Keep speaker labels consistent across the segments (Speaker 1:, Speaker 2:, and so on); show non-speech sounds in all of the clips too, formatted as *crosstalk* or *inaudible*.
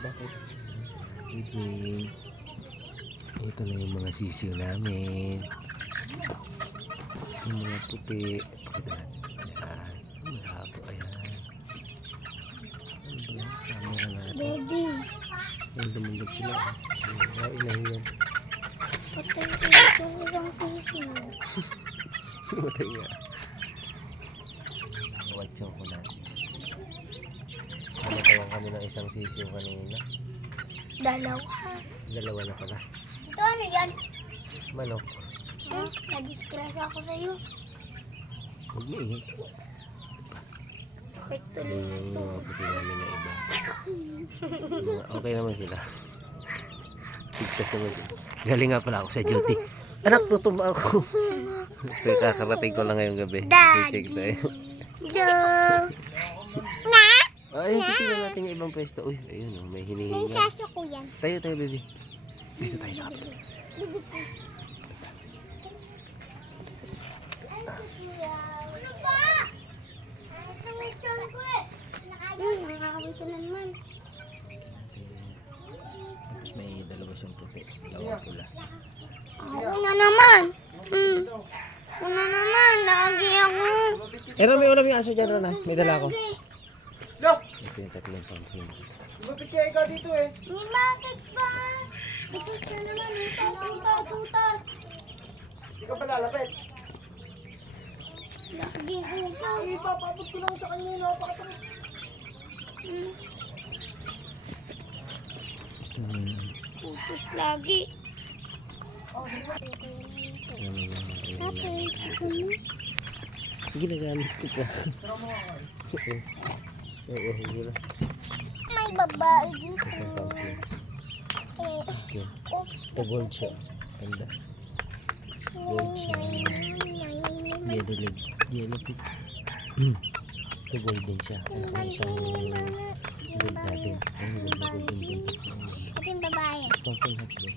Speaker 1: Bakit? Evening. Ito na yung mga sisiw namin. Yung mga puti. Pakita natin. Ayan. Malabo. Ayan. Ano ba yan? Camera natin.
Speaker 2: Daddy,
Speaker 1: Ayan, lumundag sila. Ayan, inahingan.
Speaker 2: patay ko isang sisiyo. *laughs*
Speaker 1: Matay nga. White chocolate. Nakatawan kami ng isang sisiw kanina.
Speaker 2: Dalawa.
Speaker 1: Dalawa na pala.
Speaker 2: Ito ano yan?
Speaker 1: Manok.
Speaker 2: Hmm? Na-distress ako sa'yo.
Speaker 1: Huwag mo eh.
Speaker 2: Sakit tuloy.
Speaker 1: yung mga puti namin na iba. Okay naman sila. Tigtas naman sila. Galing nga pala ako sa duty. Anak, tutumba ako. Kaya *laughs* kakarating ko lang ngayong gabi. Check tayo.
Speaker 2: Do.
Speaker 1: Ah, ayun, titignan natin yung ibang pwesto. Uy, ayun, oh, may hinihinga.
Speaker 2: Prinsesyo ko yan.
Speaker 1: Tayo, tayo, baby. Dito tayo sa
Speaker 2: ko. Ano ba? May tiyan ko eh. Hmm, nakakawin ko na naman.
Speaker 1: Tapos may dalawa siyang puti. Dalawa pula.
Speaker 2: Ako na naman. Hmm. Ako na naman. Lagi ako.
Speaker 1: Eh, may ulam yung aso dyan, Rona. May dala ako.
Speaker 2: Lagi.
Speaker 1: Ito yung tatlong pumpkin.
Speaker 2: Ni bakit ba? Bakit ka naman? Utas, utas, utas.
Speaker 3: Hindi ka ba lalapit?
Speaker 2: Lagi utas.
Speaker 3: Ipapabot ko lang sa kanya yung napakatapos.
Speaker 2: Hmm.
Speaker 1: Hmm.
Speaker 2: Utos lagi.
Speaker 1: Ano
Speaker 2: Tapos,
Speaker 1: ayun. Ginagamit ko pa. Oo. *laughs*
Speaker 2: May babae dito.
Speaker 1: Ito pumpkin.
Speaker 2: Eh,
Speaker 1: Okay.
Speaker 2: Oops.
Speaker 1: Ito gold siya. Ganda. Gold siya. Yellow leg. Yellow pig. Ito *clears throat* golden siya. Ano kung isang gold natin. Ayun, gold na gold buntot.
Speaker 2: At yung babae.
Speaker 1: Din.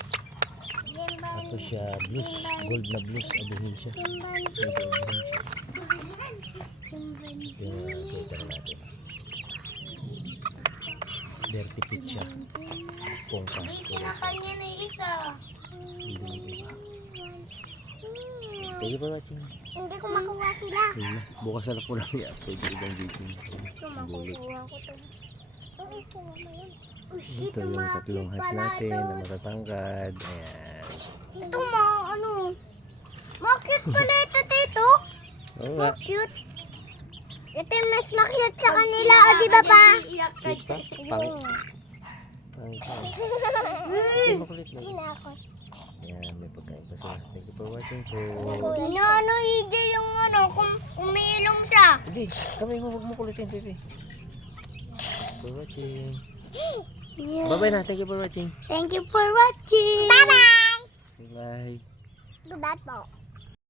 Speaker 2: Yung ban-
Speaker 1: Tapos siya blues. Gold na blues. Abuhin siya.
Speaker 2: yung ban-
Speaker 1: Gold na abuhin siya.
Speaker 2: yung ban-
Speaker 1: Yung uh, sweater natin. Dirty fit siya. Pongka.
Speaker 2: Sinakal niya na isa.
Speaker 1: Thank you for watching.
Speaker 2: Hindi ko makuha sila.
Speaker 1: Na. Bukas na po lang yan. Pwede ibang video.
Speaker 2: Ito makukuha ko ito. Oh, shit,
Speaker 1: Ito yung tatlong has natin na matatangkad. Ayan.
Speaker 2: Ito ma, ano? Makit pala ito, tito.
Speaker 1: Oo nga.
Speaker 2: Ito yung mas makute sa kanila, o di ba pa?
Speaker 1: Cute pa? Pang.
Speaker 2: Yung.
Speaker 1: Pang. Hindi makulit na.
Speaker 2: Hinakot.
Speaker 1: Ayan, may pagkain pa sila. Thank you for watching po.
Speaker 2: Ano, EJ, yung ano, kung umilong siya.
Speaker 1: Hindi, kamay mo, huwag mo kulitin, baby. Thank you for watching.
Speaker 2: Yeah.
Speaker 1: Bye-bye na. Thank you for watching.
Speaker 2: Thank you for watching. Bye-bye.
Speaker 1: Bye.
Speaker 2: Goodbye po.